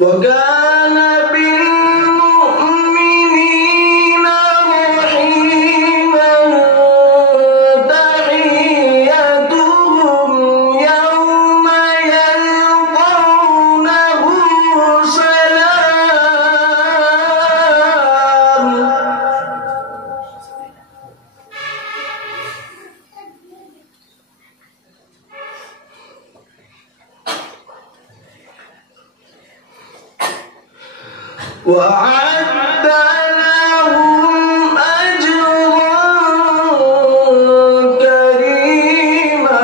وكان بالمؤمنين رحيما تحيتهم يوم يلقونه سلام وأعد لهم أجرا كريما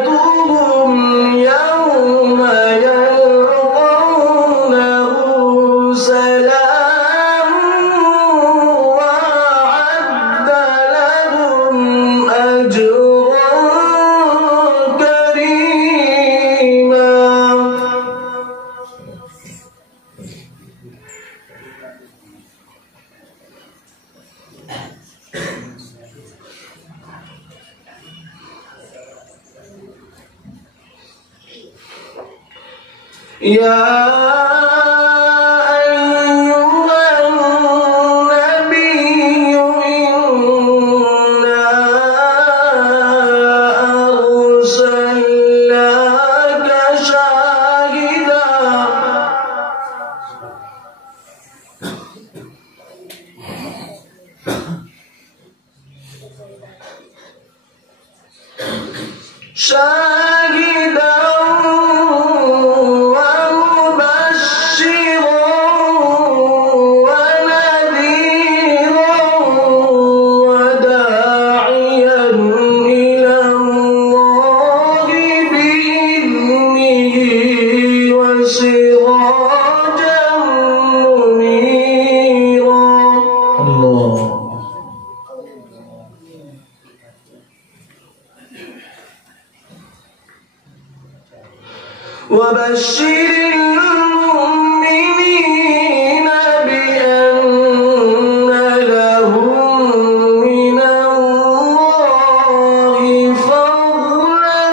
تحيتهم يوم يلقونه سلام وأعد لهم أجرا كريما يا أيها النبي إنا أرسلناك شاهدا وبشر المؤمنين بأن لهم من الله فضلا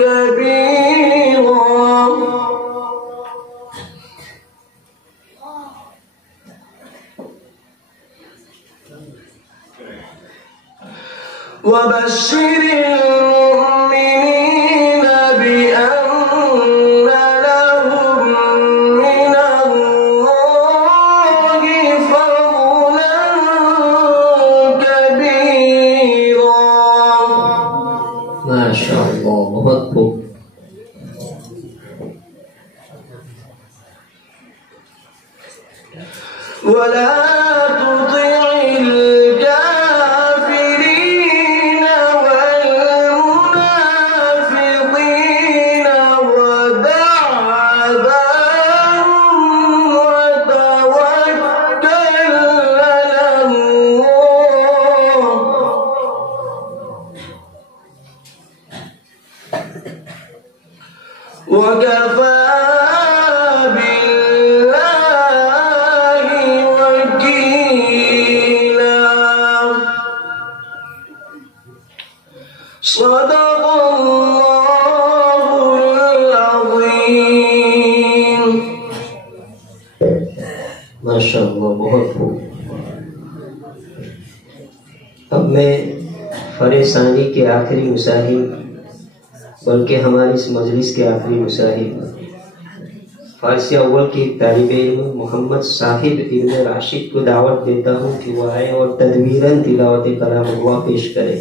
كبيرا وبشر المؤمنين بأن لهم من الله فضلا كبيرا. ما شاء الله أكبر. ولا تطع الكافرين والمنافقين ودع أذاهم وتوكل على الله وكفى صدق الله العظيم. माशाअल्लाह बहुत खूब। अब मैं फरे सानी के आखिरी मुसाहिब बल्कि हमारी इस मजलिस के आखिरी मुसाहिब फारसी अव्वल के तालिब इल्म मोहम्मद साहिब इब्न राशिद को दावत देता हूँ कि वो आए और तदबीरन तिलावत कलामुल्लाह पेश करें।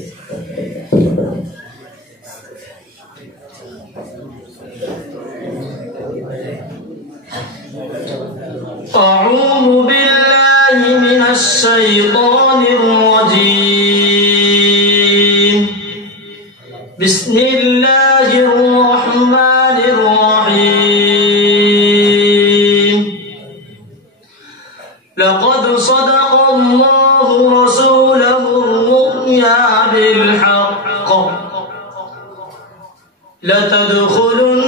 अऊज़ु बिल्लाहि मिनश शैतानिर रजीम। बिस्मिल्लाहिर रहमानिर रहीम। लक़द सदक़ल्लाहु रसूलहु रुया बिलहक़्क़ लतदख़ुलुन्नल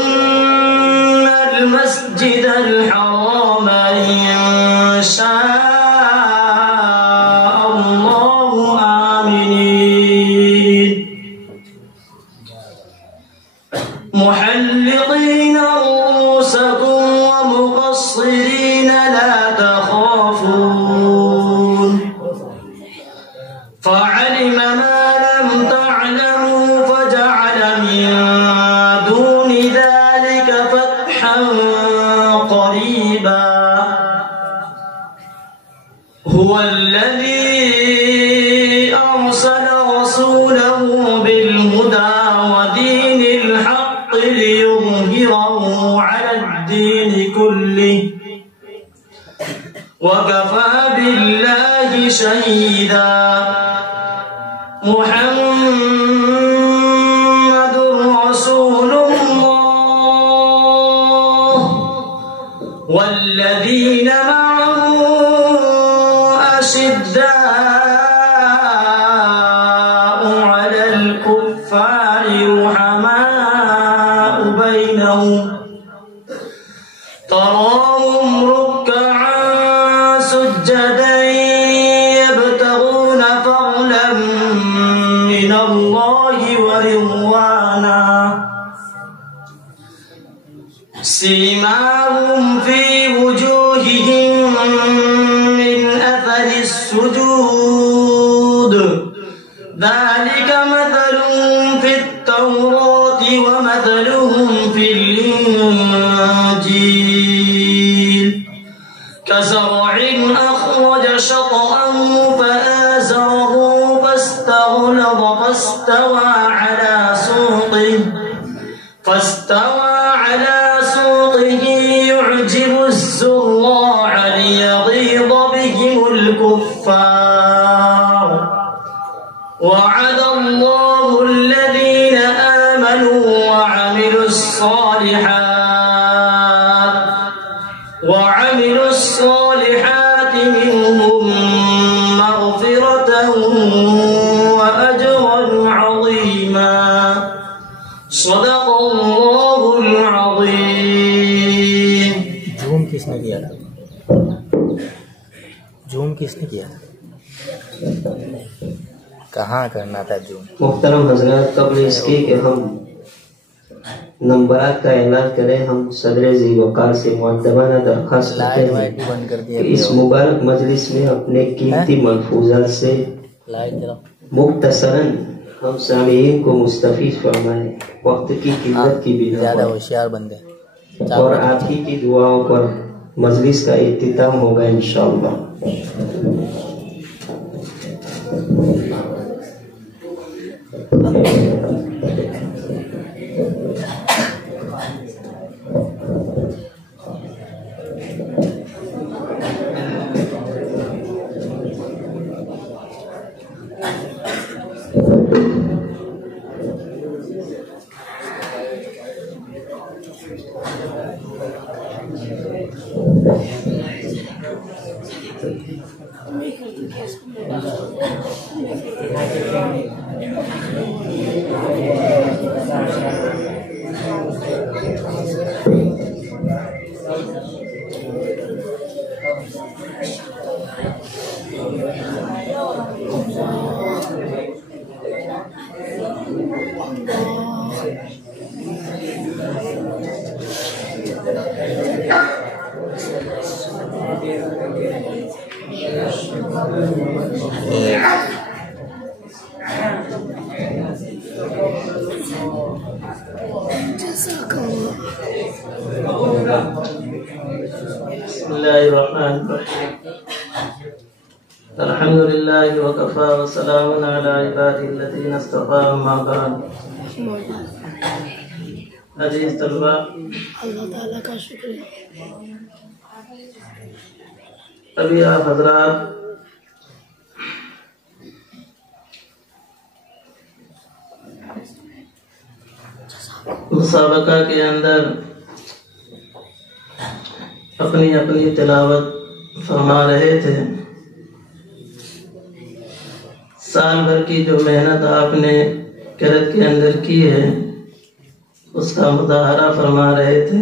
मस्जिदल हराम इंशाअल्लाहु आमिनीन मुहल्लिक़ीन रुऊसकुम व मुक़स्सिरीन ला तख़ाफ़ून फ़अलिम मा लम तअलमू फ़जअल मिन दूनि ज़ालिक फ़तहन क़रीबा हुवल्लज़ी अरसल रसूलहु बिलहुदा व दीनिल हक़्क़ लियुज़हिरहु अलद्दीनि कुल्लिहि वकफ़ा बिल्लाहि शहीदा। मुहम्मदुर रसूलुल्लाह वल्लज़ीन मअहु अशिद्दाउ अलल कुफ़्फ़ारि रुहमाउ बैनहुम तराहुम रुक्कअन सुज्जदन यब्तगून फ़ضलन मिनल्लाहि व रिضवाना सीमाहुम फी वुजूहिहिम मिन अथरिस सुजूद ذلك مثلهم في التوراة ومثلهم في الإنجيل كزرع أخرج شطأه فآزره فاستغلظ فاستوى على سوقه يعجب الزراع ليغيظ بهم الكفار وعد الله الذين آمنوا وعملوا الصالحات منهم مغفرة وأجرا عظيما صدق الله العظيم। जूम किसने किया था? जूम किसने किया था? कहाँ करना था जूम? मुहतरम हजरत, कबल इसके कि हम नंबरात का ऐलान करें, हम सदर ज़ी-वक़ार से मुअद्दबाना दरख्वास्त करते हैं कि इस मुबारक मजलिस में अपने कीमती महफूजात से मुख्तसरन हम सामीईन को मुस्तफ़ीद फरमाएं। वक्त की किल्लत की बिना ज़्यादा होशियार बंदे और आप ही की दुआओं पर मजलिस का इख्तिताम होगा इंशाअल्लाह। بسم الله الرحمن الرحيم الحمد لله وكفى وسلام على عباده الذين اصطفى أما بعد عزیز طلبہ، اللہ تعالیٰ کا شکریہ۔ ابھی آپ حضرات مسابقہ کے اندر اپنی اپنی تلاوت فرما رہے تھے۔ سال بھر کی جو محنت آپ نے قرأت کے اندر کی ہے اس کا مظاہرہ فرما رہے تھے۔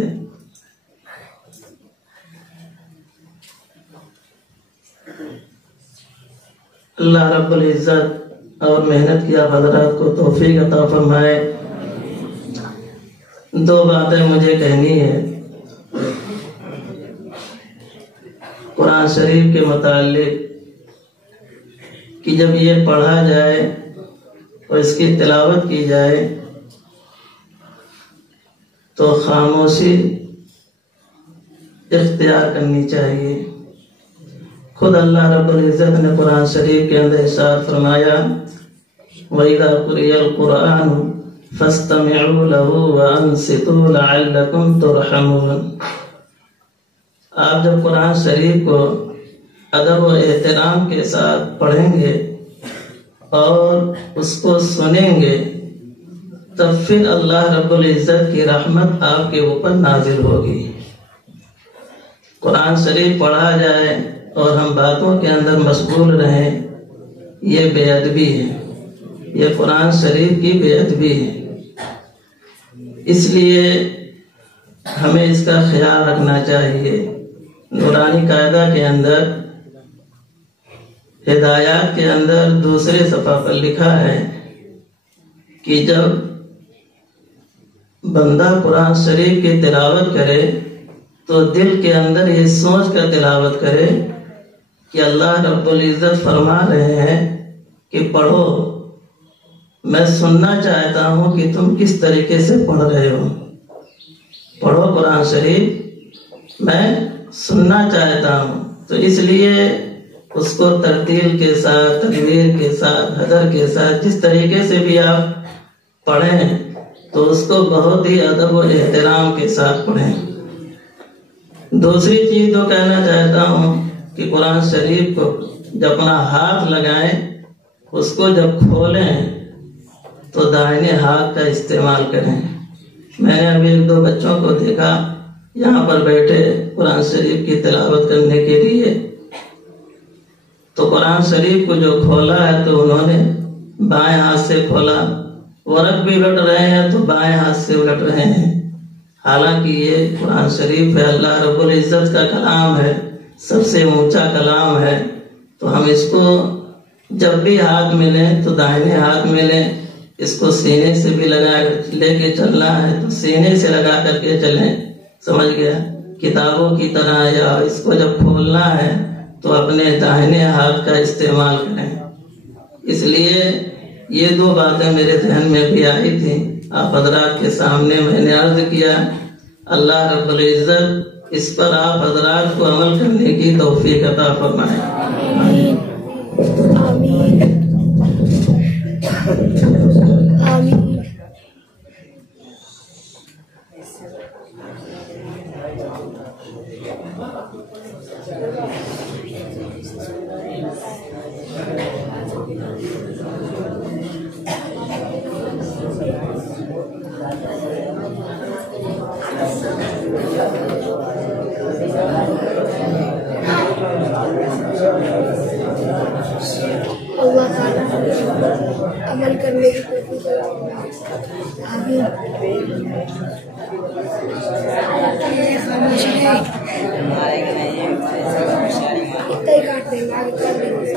اللہ رب العزت اور محنت کی آپ حضرات کو توفیق عطا فرمائے۔ دو باتیں مجھے کہنی ہے قرآن شریف کے متعلق کہ جب یہ پڑھا جائے اور اس کی تلاوت کی جائے تو خاموشی اختیار کرنی چاہیے۔ خود اللہ رب العزت نے قرآن شریف کے اندر ارشاد فرمایا وَإِذَا قُرِئَ الْقُرْآنُ فَاسْتَمِعُوا لَهُ وَأَنصِتُوا لَعَلَّكُمْ تُرْحَمُونَ۔ آپ جب قرآن شریف کو ادب و احترام کے ساتھ پڑھیں گے اور اس کو سنیں گے تب پھر اللہ رب العزت کی رحمت آپ کے اوپر نازل ہوگی۔ قرآن شریف پڑھا جائے اور ہم باتوں کے اندر مشغول رہیں، یہ بے ادبی ہے، یہ قرآن شریف کی بے ادبی ہے۔ اس لیے ہمیں اس کا خیال رکھنا چاہیے۔ نورانی قاعدہ کے اندر ہدایات کے اندر دوسرے صفحہ پر لکھا ہے کہ جب بندہ قرآن شریف کی تلاوت کرے تو دل کے اندر یہ سوچ کر تلاوت کرے کہ اللہ رب العزت فرما رہے ہیں کہ پڑھو، میں سننا چاہتا ہوں کہ تم کس طریقے سے پڑھ رہے ہو، پڑھو قرآن شریف، میں سننا چاہتا ہوں۔ تو اس لیے اس کو ترتیل کے ساتھ، تدبیر کے ساتھ، حذر کے ساتھ، جس طریقے سے بھی آپ پڑھیں تو اس کو بہت ہی ادب و احترام کے ساتھ پڑھیں۔ دوسری چیز جو کہنا چاہتا ہوں کہ قرآن شریف کو جب اپنا ہاتھ لگائیں، اس کو جب کھولیں تو دائیں ہاتھ کا استعمال کریں۔ میں نے ابھی ایک دو بچوں کو دیکھا یہاں پر بیٹھے قرآن شریف کی تلاوت کرنے کے لیے، تو قرآن شریف کو جو کھولا ہے تو انہوں نے بائیں ہاتھ سے کھولا، ورق بھی الٹ رہے ہیں تو بائیں ہاتھ سے الٹ رہے ہیں، حالانکہ یہ قرآن شریف ہے، اللہ رب العزت کا کلام ہے، سب سے اونچا کلام ہے۔ تو ہم اس کو جب بھی ہاتھ ملیں تو دائیں ہاتھ ملیں، اس کو سینے سے بھی لگا لے کے چلنا ہے تو سینے سے لگا کر کے چلیں، سمجھ گیا؟ کتابوں کی طرح، یا اس کو جب کھولنا ہے تو اپنے داہنے ہاتھ کا استعمال کریں۔ اس لیے یہ دو باتیں میرے ذہن میں بھی آئی تھی، آپ حضرات کے سامنے میں نے عرض کیا۔ اللہ رب العزت اس پر آپ حضرات کو عمل کرنے کی توفیق عطا فرمائے۔ آمین آمین آمین۔ اللہ تعالیٰ عمل کرنے کی توفیق آمین۔ یہ خاموشی ہے، اتنا ہی کاٹ دیں گے، آگے کاٹ دیں گے۔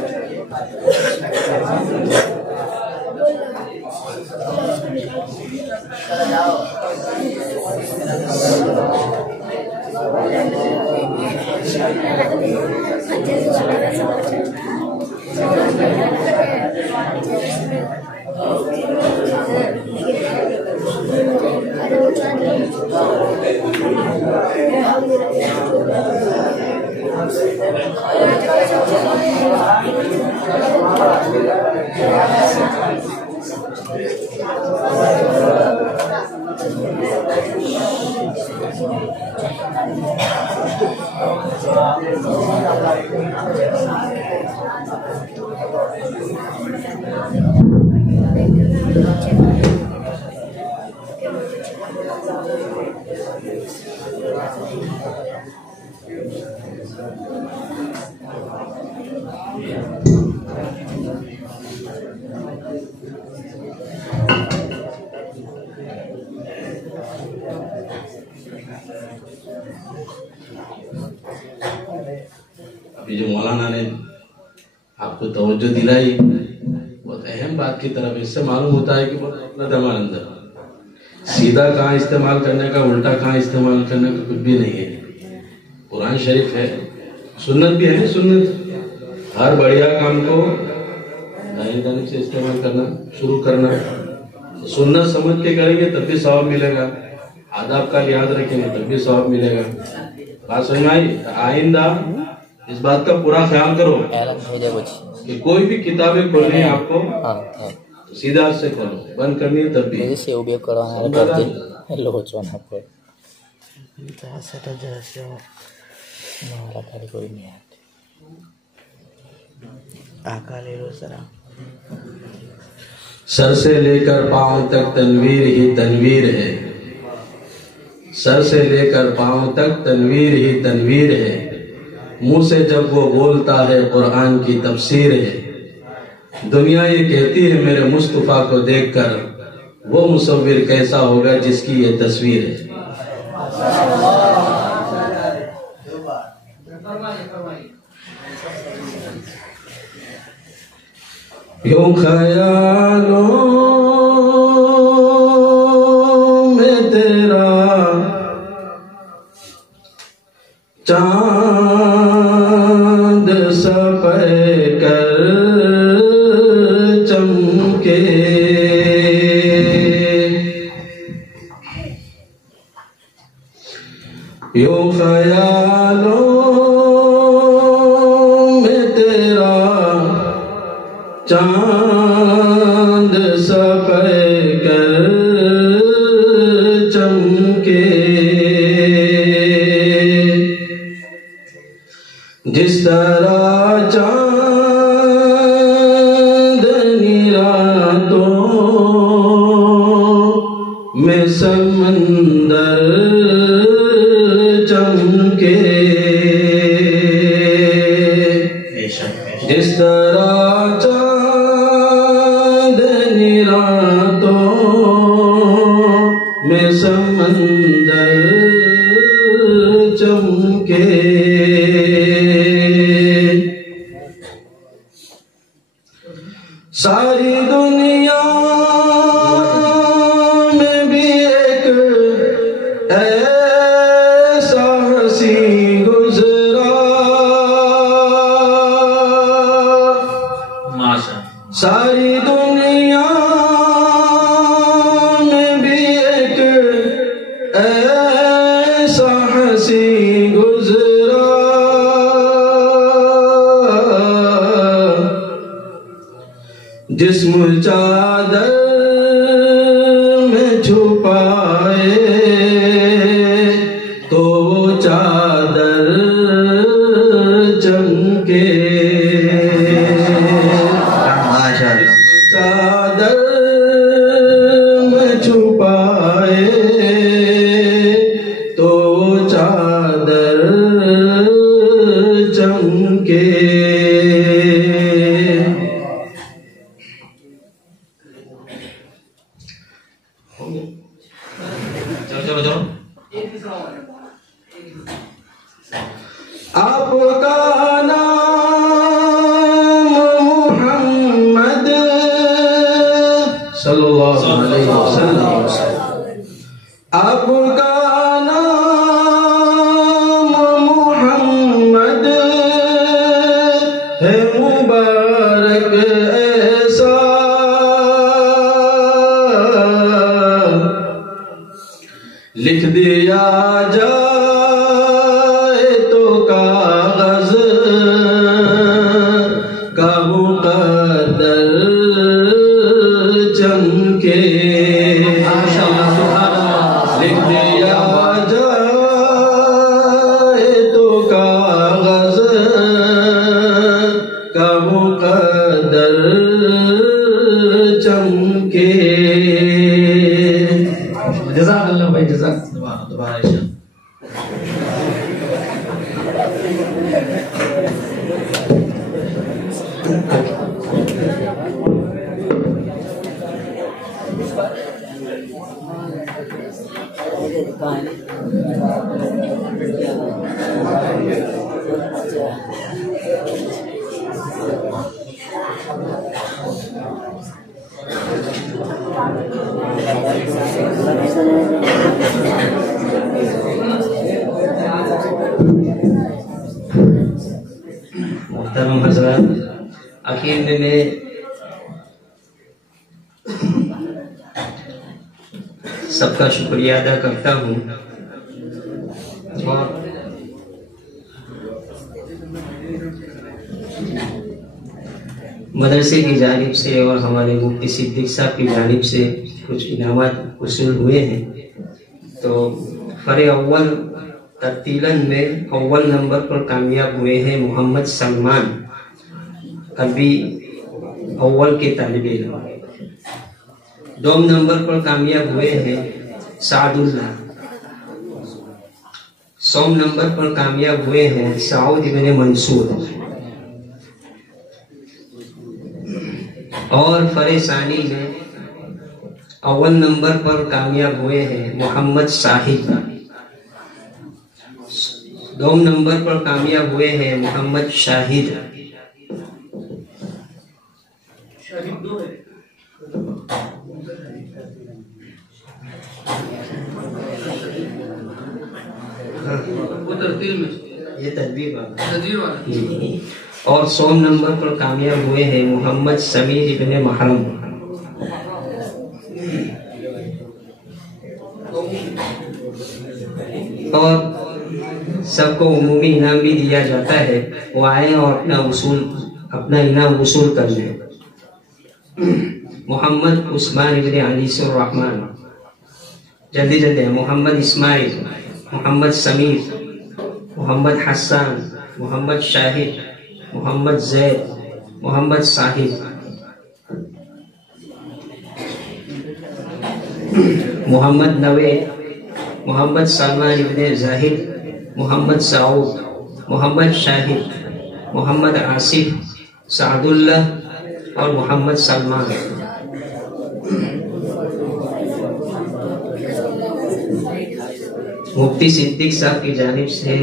अभी जो मौलाना ने आपको तवज्जो दिलाई बहुत अहम बात की तरफ, इससे मालूम होता है कि बहुत गफलत है हमारे अंदर। सीधा कहाँ इस्तेमाल करने का, उल्टा कहाँ इस्तेमाल करने का कुछ भी नहीं है। कुरान शरीफ है, सुन्नत भी है ना, सुन्नत हर बढ़िया काम को दानिश से इस्तेमाल करना शुरू करना। सुन्नत समझ के करेंगे तब भी सवाब मिलेगा, आदाब का लिहाज रखेंगे तब भी सवाब मिलेगा। बात समझ में आई? आइंदा इस बात का पूरा ख्याल करो कि कोई भी किताबें खोलनी है आपको तो सीधा से खोलो, बंद करनी है तब भी सर से लेकर पांव तक तनवीर ही तनवीर है, सर से लेकर पांव तक तनवीर ही तनवीर है। मुंह से जब वो बोलता है कुरान की तफसीर है। दुनिया ये कहती है मेरे मुस्तफा को देखकर वो मुसव्विर कैसा होगा जिसकी ये तस्वीर है। यूं ख्यालों में तेरा चांद सफर कर चमके, यूं ख्यालों में तेरा चांद सफर कर चमके। जिस तरह चांदनी रातों में समंदर चमके, जिस तरह चांदनी रातों में समंदर चमके। सारी दुनिया में भी एक ऐसा हसी गुजरा, सारी दुनिया में भी एक ऐसा हसी गुजरा। जिस्म चादर में छुपाए तो वो चादर चमके, चादर में छुपाए तो वो चादर चमके। चलो आपका नाम मुहम्मद सल्लल्लाहु अलैहि वसल्लम, आपका नाम मुहम्मद है मुबारक ऐसा। लिख दिया जाए तो कागज का मुकद्दर चमके, माशाअल्लाह, सुभान अल्लाह। लिख दिया जाए तो कागज का मुकद्दर चमके। जज़ाकल्लाह भाई, जज़ाक। दोबारा इरशाद। मोहतरम हजरत, आखिर में मैं सबका शुक्रिया अदा करता हूँ और मदरसे की जानिब से और हमारे मुफ्ती सिद्दीक साहब की जानिब से कुछ इनामात वसूल हुए हैं। तो फरे अव्वल तरतीलन में अव्वल नंबर पर कामयाब हुए हैं मोहम्मद सलमान, अभी अव्वल के तालिब इल्म। दोम नंबर पर कामयाब हुए हैं सादुल्लाह। सोम नंबर पर कामयाब हुए हैं साउद इब्न मंसूर। और फरेसानी में अव्वल नंबर पर कामयाब हुए हैं मोहम्मद साहिब। दोम नंबर पर कामयाब हुए हैं मोहम्मद शाहिद। ये तदबीर वाला। और सोम नंबर पर कामयाब हुए हैं मोहम्मद समीर इब्ने महरम। और सबको उमूमी इनाम भी दिया जाता है, वो आए और अपना इनाम वसूल कर लें। मोहम्मद उस्मान इब्ने अनीसुर रहमान, जल्दी जल्दी। मोहम्मद इस्माइल, मोहम्मद समीर, मोहम्मद हसन, मोहम्मद शाहिद, मोहम्मद जैद, मोहम्मद साहिब, मोहम्मद नवेद, मोहम्मद सलमान इब्ने जाहिद, मोहम्मद साउद, मोहम्मद शाहिद, मोहम्मद आसिफ, सादुल्लाह और मोहम्मद सलमान। मुफ्ती सिद्दीक साहब की जानिब से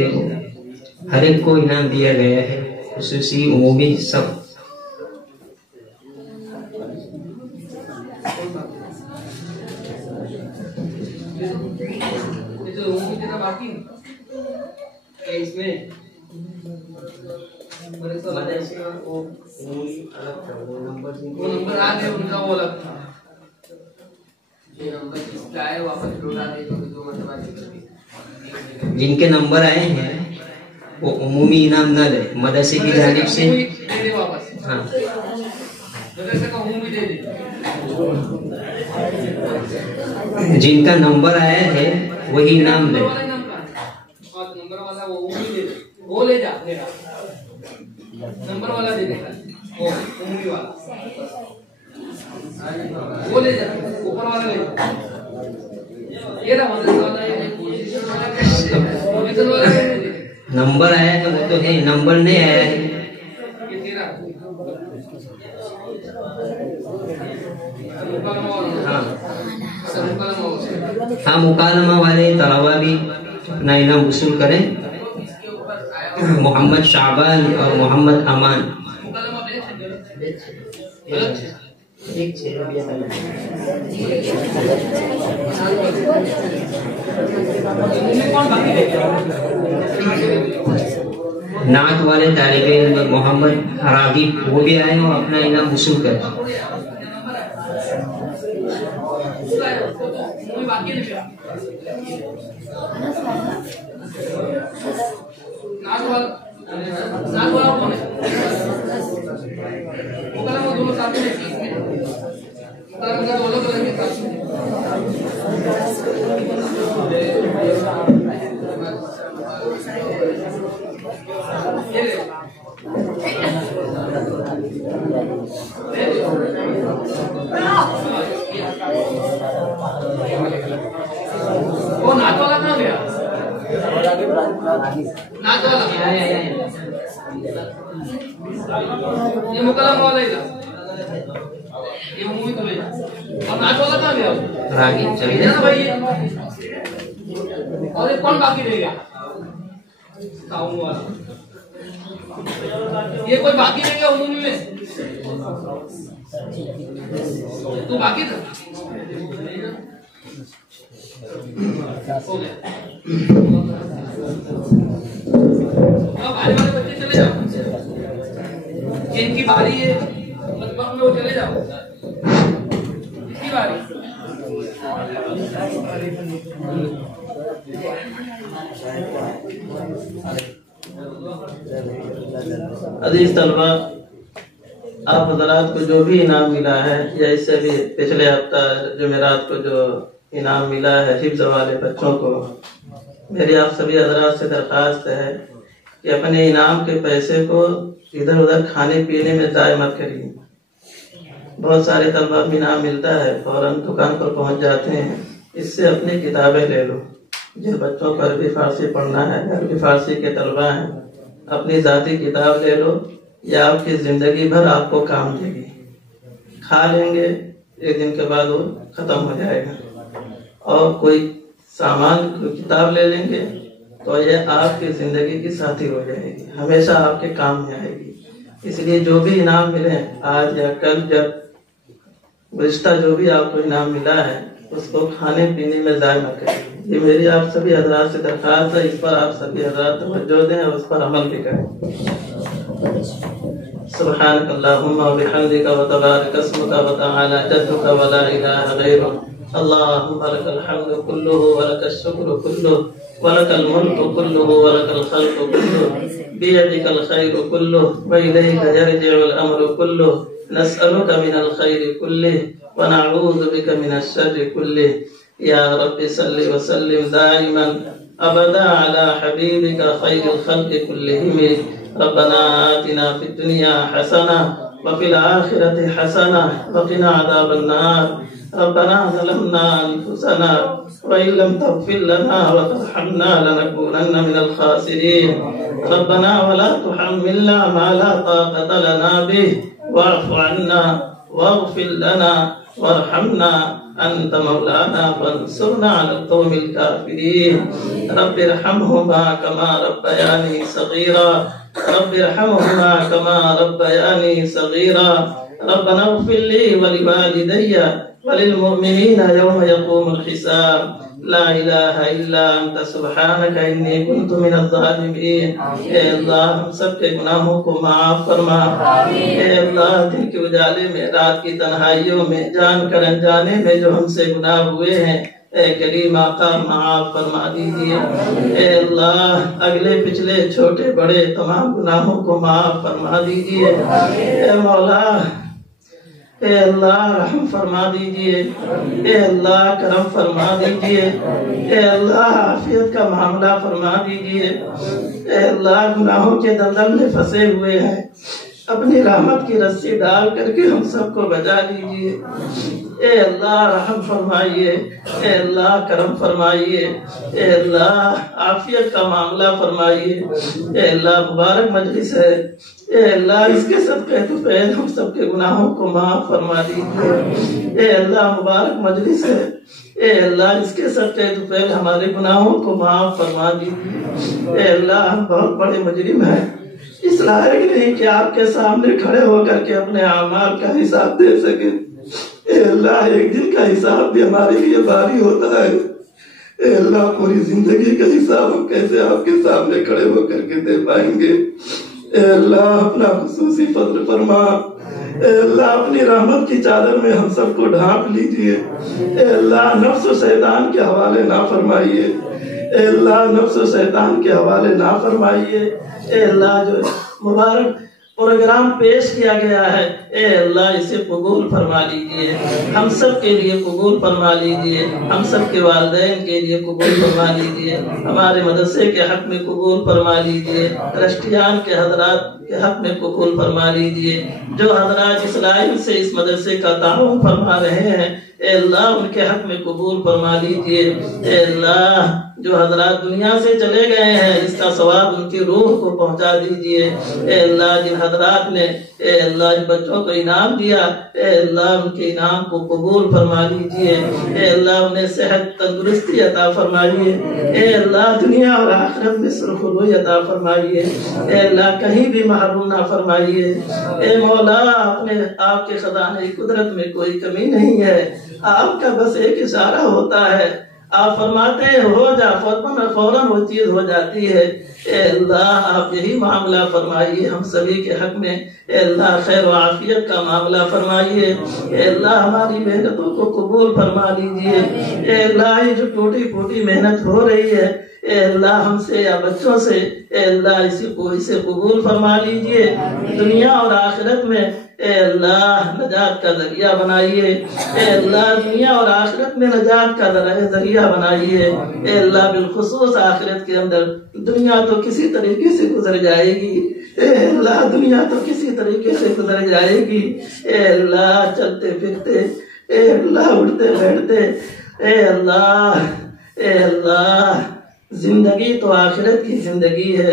हर एक को इनाम दिया गया है, खुसूसी उमूमी सब। जिनके नंबर आए हैं वो उमूमी इनाम न ले, मदरसे की जानिब से। हाँ, जिनका नंबर आया है वही इनाम ले। वो ले जा, नंबर वाला दे देगा, वो उंगली वाला वो ले जा, ऊपर वाला ले जा। ये ना मदरसा वाला, ये पोजीशन वाला कैसे पोजीशन वाला कैसे नंबर आया है वो तो है, नंबर नहीं आया है। ये तेरा हाँ, मुकालमा वाले तलबा भी अपना इनाम वसूल करें। मोहम्मद शाबान और मोहम्मद अमान। नात वाले तालिबे इल्म मोहम्मद रागिब, वो भी आए और अपना इनाम वसूल करें। नाक वाला कौन है? वो दोनों साथ में वो नाच वाला कहाँ गया? नाच वाला ये मुकदमा वाला इधर ये मूवी तो ले और नाच वाला कहाँ गया? रागी चलिए ना भाई और ये कौन बाकी रह गया? साउंड वाला ये कोई बाकी रह गया उन्होंने में तू बाकी था हो गया अब आने वाले बच्चे चले जाओ इनकी बारी है मतलब में वो चले जाओ इसकी बारी अजीज तलबा, आप हजरात को जो भी इनाम मिला है या इससे भी पिछले हफ्ता जुमेरात को जो इनाम मिला है हिफ्ज़ वाले बच्चों को, मेरी आप सभी हजरात से दरख्वास्त है कि अपने इनाम के पैसे को इधर उधर खाने पीने में ज़ाय मत करिए। बहुत सारे तलबा को इनाम मिलता है, फौरन दुकान पर पहुंच जाते हैं। इससे अपनी किताबें ले लो। जिन बच्चों को अरबी फारसी पढ़ना है, अरबी फारसी के तलबा हैं, अपनी ज़ाती किताब ले लो, या आपकी ज़िंदगी भर आपको काम देगी। खा लेंगे, एक दिन के बाद वो ख़त्म हो जाएगा। और कोई सामान, कोई किताब ले लेंगे तो ये आपकी ज़िंदगी की साथी हो जाएगी, हमेशा आपके काम में आएगी। इसलिए जो भी इनाम मिले आज या कल, जब गुज़िश्ता जो भी आपको इनाम मिला है उसको खाने पीने में ज़ाय मत करिए। ये मेरी आप सभी हजरात से दरख्वास्त है, इस पर आप सभी हजरात तवज्जो दें और उस पर अमल भी करें। सुब्हानक अल्लाहुम्मा व बिहम्दिका व तबारक अस्मुका व तआला जद्दुका व ला इलाहा गैरुक। अल्लाहुम्मा लकल हम्दु कुल्लुहु व लकश शुक्रू कुल्लुहु व लकल मुल्कु कुल्लुहु व लकल खल्क़ु कुल्लुहु बियदिकल खैरु कुल्लुहु व इलैका यरजिउल अम्रु कुल्लुहु। नस्अलुका मिनल खैरि कुल्लिहि व नऊज़ु बिका मिनश शर्रि कुल्लिहि। या रब्बि सल्लि व सल्लिम दाइमन अबदा अला हबीबिका खैरिल खल्क़ि कुल्लिहिम। रब्बना आतिना फिद दुनिया हसना व फिल आखिरति हसना व क़िना अज़ाबन नार। रब्बना ज़लमना अनफुसना व इन लम तग़फिर लना व तरहमना लनकूनन्न मिनल ख़ासिरीन। रब्बना व ला तुहम्मिलना मा ला ताक़त लना बिहि वाफ़ु अन्ना वाग़फिर लना वरहमना अंत मौलाना फंसुरना अलल क़ौमिल काफ़िरीन। रब्बिरहमहुमा कमा रब्बयानी सग़ीरा। रब्बिरहमहुमा कमा रब्बयानी सग़ीरा। रब्बना इग़फिर ली व लिवालिदैया व लिलमुमिनीना यौम यक़ूमुल हिसाब। ला इलाहा इल्ला अंता सुब्हानका इन्नी कुन्तु मिनज़ ज़ालिमीन। ए अल्लाह, हम सब के गुनाहों को माफ फरमा। ए अल्लाह, दिन के उजाले में, रात की तन्हाइयों में, जान कर अनजाने में जो हमसे गुनाह हुए हैं, ए करीम आका माफ फरमा दीजिए। ए अल्लाह, अगले पिछले छोटे बड़े तमाम गुनाहों को माफ फरमा दीजिए। ए मौला, ए अल्लाह रहम फरमा दीजिए। ए अल्लाह करम फरमा दीजिए। ए अल्लाह आफियत का मामला फरमा दीजिए। ए अल्लाह गुनाहों के दलदल में फंसे हुए हैं, अपनी रहमत की रस्सी डाल करके हम सबको बचा लीजिए। ए अल्लाह रहम फरमाइए। ए अल्लाह करम फरमाइए। ए अल्लाह आफियत का मामला फरमाइए। ए अल्लाह मुबारक मजलिस है, ए अल्लाह इसके सदक़े तो फैज़ हम सबके गुनाहों को माफ फरमा दीजिए। ए अल्लाह मुबारक मजलिस है, ए अल्लाह इसके सदक़े तो फैज़ हमारे गुनाहों को माफ फरमा दीजिए। ए अल्लाह, हम बहुत बड़े मुजरिम हैं, इस लायक नहीं कि आपके सामने खड़े होकर के अपने आमाल का हिसाब दे सके। ए अल्लाह, एक दिन का हिसाब भी हमारे लिए भारी होता है। ए अल्लाह, पूरी जिंदगी का हिसाब हम कैसे आपके सामने खड़े होकर के दे पाएंगे। ए अल्लाह, अपना खुसूसी फज़ल फरमा। ए अल्लाह, अपनी रहमत की चादर में हम सबको ढांप लीजिए। ए अल्लाह, नफ्स और शैतान के हवाले ना फरमाइए। ए अल्लाह, नफ्स और शैतान के हवाले ना फरमाइए। ए अल्लाह, जो मुबारक प्रोग्राम पेश किया गया है, ए अल्लाह इसे कबूल फरमा लीजिए, हम सब के लिए कबूल फरमा लीजिए, हम सब के वालिदैन के लिए कबूल फरमा लीजिए, हमारे मदरसे के हक में कबूल फरमा लीजिए, ट्रस्टियान के हजरात के हक में कबूल फरमा लीजिए, जो हजरात इस लाइन से इस मदरसे का ताउन फरमा रहे हैं, ए अल्लाह उनके हक में कबूल फरमा लीजिए। ए अल्लाह जो हजरात दुनिया से चले गए हैं, इसका सवाब उनकी रूह को पहुंचा दीजिए। ए अल्लाह जिन हजरात ने ए अल्लाह इन बच्चों को इनाम दिया, ए अल्लाह उनके इनाम को कबूल फरमा लीजिए। ए अल्लाह उन्हें सेहत तंदुरुस्ती अता फरमाइए। ए अल्लाह दुनिया और आखिरत में सुरखरुई अता फरमाइए। ए अल्लाह कहीं भी महरूम ना फरमाइए। ए मौला अपने आपके खजाने कुदरत में कोई कमी नहीं है, आपका बस एक इशारा होता है, आप फरमाते हैं हो जा, फौरन वो चीज हो जाती है। ए अल्लाह आप यही मामला फरमाइए हम सभी के हक में। ए अल्लाह खैर व आफियत का मामला फरमाइए। ए अल्लाह हमारी मेहनतों को कबूल फरमा लीजिए। ए अल्लाह ये जो टूटी फूटी मेहनत हो रही है, ए अल्लाह हमसे या बच्चों से, ए अल्लाह इसे कबूल फरमा लीजिए। दुनिया और आखिरत में ए अल्लाह नजात का जरिया बनाइए। ए अल्लाह दुनिया और आखिरत में नजात का जरिया बनाइए। ए अल्लाह बिलखुसूस आखिरत के अंदर दुनिया तो किसी तरीके से गुजर जाएगी, ए अल्लाह दुनिया तो किसी तरीके से गुजर जाएगी। ए अल्लाह चलते फिरते, ए अल्लाह उठते बैठते, ए अल्लाह जिंदगी तो आखिरत की जिंदगी है।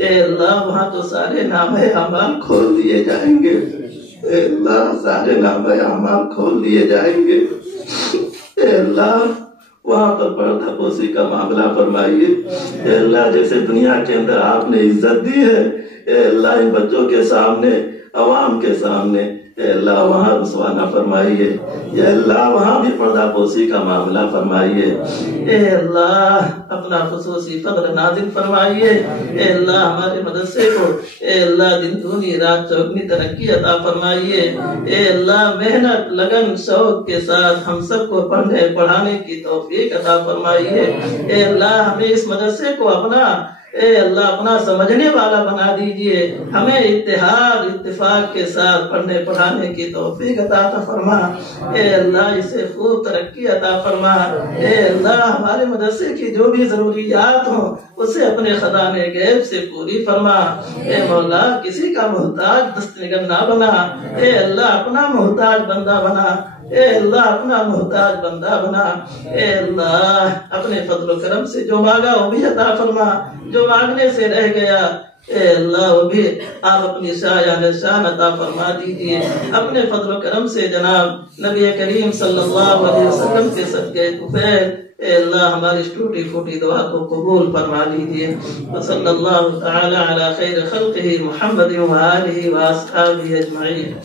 ए अल्लाह वहाँ तो सारे नामे अमाल खोल दिए जाएंगे। ए अल्लाह सारे नामे अमाल खोल दिए जाएंगे। ए अल्लाह वहाँ पर पर्दापोशी का मामला फरमाइए। ए अल्लाह जैसे दुनिया के अंदर आपने इज्जत दी है, ए अल्लाह इन बच्चों के सामने, अवाम के सामने, ए अल्लाह वहाँ रुसवा न फरमाइए। या अल्लाह वहाँ भी पर्दापोशी का मामला फरमाइए। ए अल्लाह अपना खुसूसी फضل नाज़िल फरमाइए। ए अल्लाह हमारे मदरसे को ए अल्लाह दिन दूनी रात चौगनी तरक्की अता फरमाइए। ए अल्लाह मेहनत लगन शौक के साथ हम सबको पढ़ने पढ़ाने की तौफीक अता फरमाइए। ए अल्लाह हमें इस मदरसे को अपना ए अल्लाह अपना समझने वाला बना दीजिए। हमें इत्तेहाद इत्तेफाक के साथ पढ़ने पढ़ाने की तौफीक अता फरमा। ए अल्लाह इसे खूब तरक्की अता फरमा। ए अल्लाह हमारे मदरसे की जो भी जरूरियात हो उसे अपने खजाने गैब से पूरी फरमा। ए मौला किसी का मोहताज दस्तनिगन ना बना। ए अल्लाह अपना मोहताज बंदा बना। ए अल्लाह अपना मोहताज बंदा बना। ए अल्लाह अपने फजल करम से जो मांगा वो भी अता फरमा, जो मांगने से रह गया ए अल्लाह वो भी आप अपनी शान अता फरमा दीजिए। अपने फजल करम से जनाब नबी करीम सल्लल्लाहु अलैहि वसल्लम के सदके तुफैल ए अल्लाह हमारी टूटी फूटी दुआ को कबूल फरमा लीजिए। सल्लल्लाहु तआला अला खैर खल्क़िही मुहम्मद व आलिही व अस्हाबिही अजमईन।